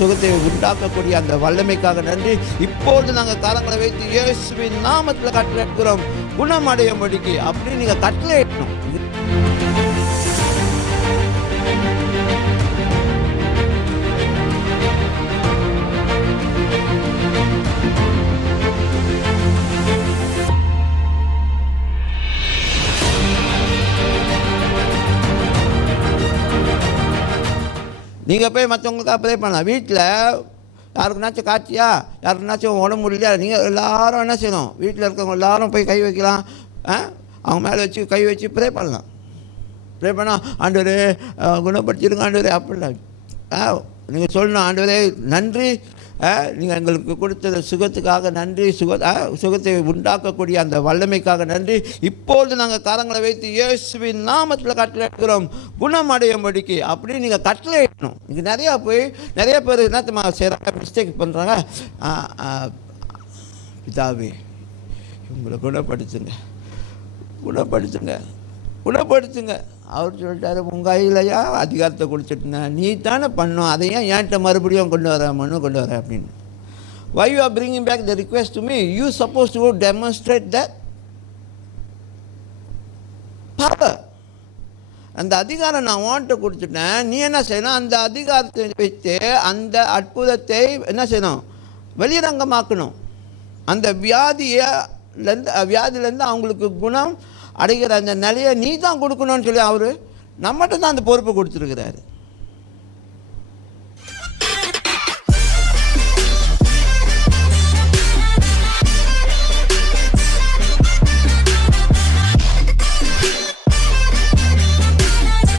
சுகத்தை உண்டாக்கக்கூடிய அந்த வல்லமைக்காக நன்றி. இப்பொழுது நாங்கள் காலங்களை வைத்து இயேசுவின் நாமத்தில் கட்டளை எடுக்கிறோம், குணமடையும்படிக்கு அப்படின்னு நீங்கள் கட்டளை எடுக்கணும். நீங்கள் போய் மற்றவங்களுக்காக ப்ரே பண்ணலாம். வீட்டில் யாருக்குனாச்சும் காட்சியா, யாருக்குனாச்சும் உடம்பு முடியலையா, நீங்கள் எல்லாரும் என்ன செய்யணும், வீட்டில் இருக்கவங்க எல்லாரும் போய் கை வைக்கலாம், அவங்க மேலே வச்சு கை வச்சு ப்ரே பண்ணலாம். ப்ரே பண்ணால் ஆண்டவரே குணப்படுத்திடுங்க ஆண்டவரே அப்படிலாம் நீங்கள் சொல்லணும். ஆண்டவரே நன்றி, நீங்கள் எங்களுக்கு கொடுத்த சுகத்துக்காக நன்றி, சுகத்தை உண்டாக்கக்கூடிய அந்த வல்லமைக்காக நன்றி. இப்பொழுது நாங்கள் கரங்களை வைத்து இயேசுவின் நாமத்தில் கட்டளை எடுக்கிறோம், குணமடையும்படிக்கு அப்படின்னு நீங்கள் கட்டளை எடுக்கணும். நீங்கள் நிறைய பேர் என்ன செய்கிறாங்க, மிஸ்டேக் பண்ணுறாங்க. பிதாவே இவங்களை குணப்படுத்துங்க. அவர் சொல்லிட்டாரு, உங்கள் கையிலையா அதிகாரத்தை கொடுத்துட்டேன், நீ தானே பண்ணோம், அதையே என்கிட்ட மறுபடியும் கொண்டு வர அப்படின்னு. Why you are bringing back the request to me? You supposed to demonstrate that power. அந்த அதிகாரம் நான் உன்கிட்ட கொடுத்துட்டேன், நீ என்ன செய்யணும், அந்த அதிகாரத்தை வைத்து அந்த அற்புதத்தை என்ன செய்யணும், வெளிரங்கமாக்கணும். அந்த வியாதியிலேருந்து அவங்களுக்கு குணம் அடைகிற அந்த நிலையை நீ தான் கொடுக்கணும்னு சொல்லி அவர் நம்மகிட்ட தான் அந்த பொறுப்பை கொடுத்துருக்கிறாரு.